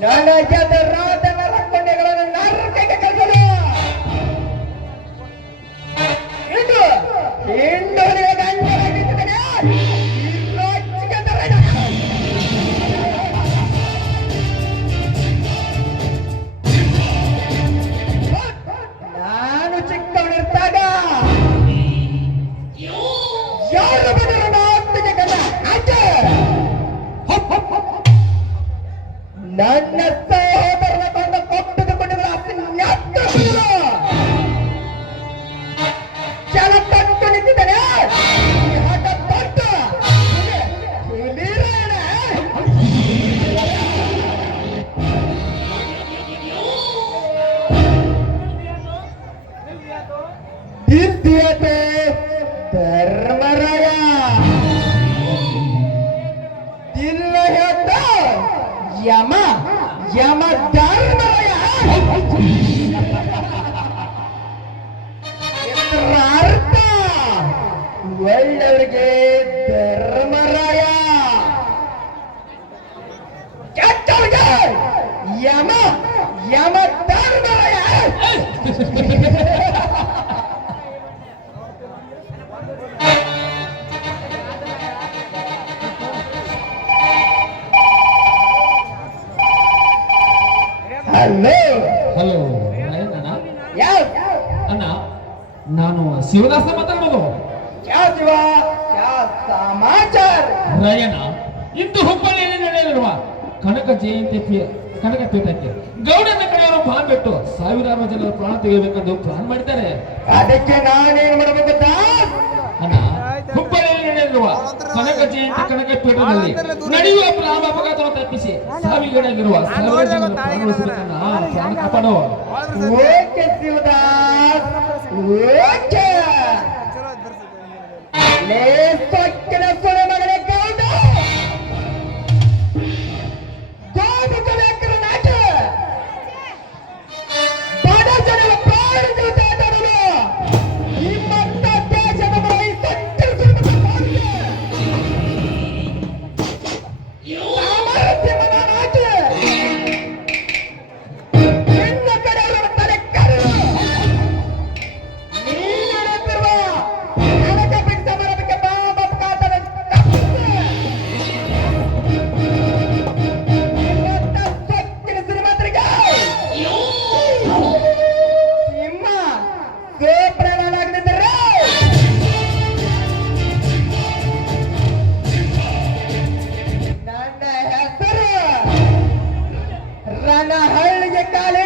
ज्ञानाच्या दर्रात யம யம தர்மய ಅರ್ಥ ಒಳ್ಳೆಯವರಿಗೆ ಧರ್ಮರಾಯ ಕೆಟ್ಟವರಿಗೆ ಯಮ ಯಮ ಧರ್ಮರಾಯ ಶಿವದಾಸ ಮಾತಾಡೋದು ಕ್ಯಾ ಕ್ಯಾ ಸಮಾಚಾರ ರಯನ. ಇಂದು ಹುಬ್ಬಳ್ಳಿಯಲ್ಲಿ ನಡೆಯಲಿರುವ ಕನಕ ಜಯಂತಿ ಕನಕ ಪೀಠಕ್ಕೆ ಗೌಡನ ಕಡೆಯವರು ಬಾಂಬ್ ಬಿಟ್ಟು ಸಾವಿರಾರು ಜನರು ಪ್ರಾಣ ತೆಗೆಯಬೇಕೆಂದು ಪ್ಲಾನ್ ಮಾಡಿದ್ದಾರೆ. ಅದಕ್ಕೆ ನಾನೇನು ಮಾಡಬೇಕಂತ ಕನಕ ಜಯಂತಿ ಕನಕ ಪೀಠದಲ್ಲಿ ನಡೆಯುವ ಪ್ರಾಣ ಅಪಘಾತವನ್ನು ತಪ್ಪಿಸಿ. ಸಾವಿಗಳಲ್ಲಿರುವ ಕಾಪಾಡುವ. ¡Espectáculo!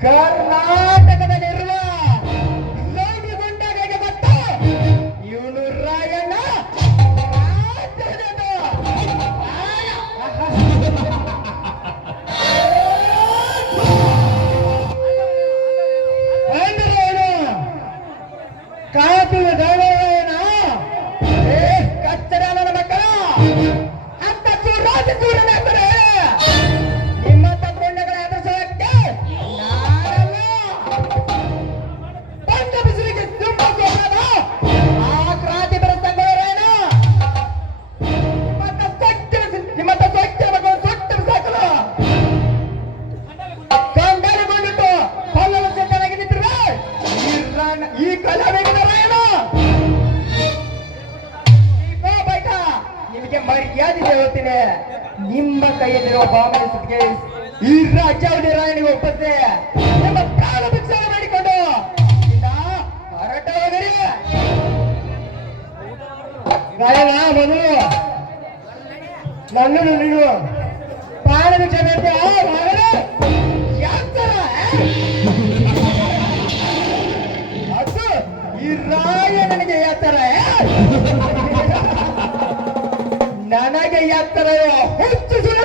¡Carnal! ಗಯನ ಮನು ನನ್ನನ್ನು ನೀನು ಪಾಡ ಬಿಚ್ಚಬೇಕು ಮಗನೇ ಯಾಕ್ತಾರ ಅದು ಈ ರಾಯ ನನಗೆ ಯಾತ್ತರ ನನಗೆ ಯಾತ್ತರ ಹುಚ್ಚು ಸುಳ್ಳು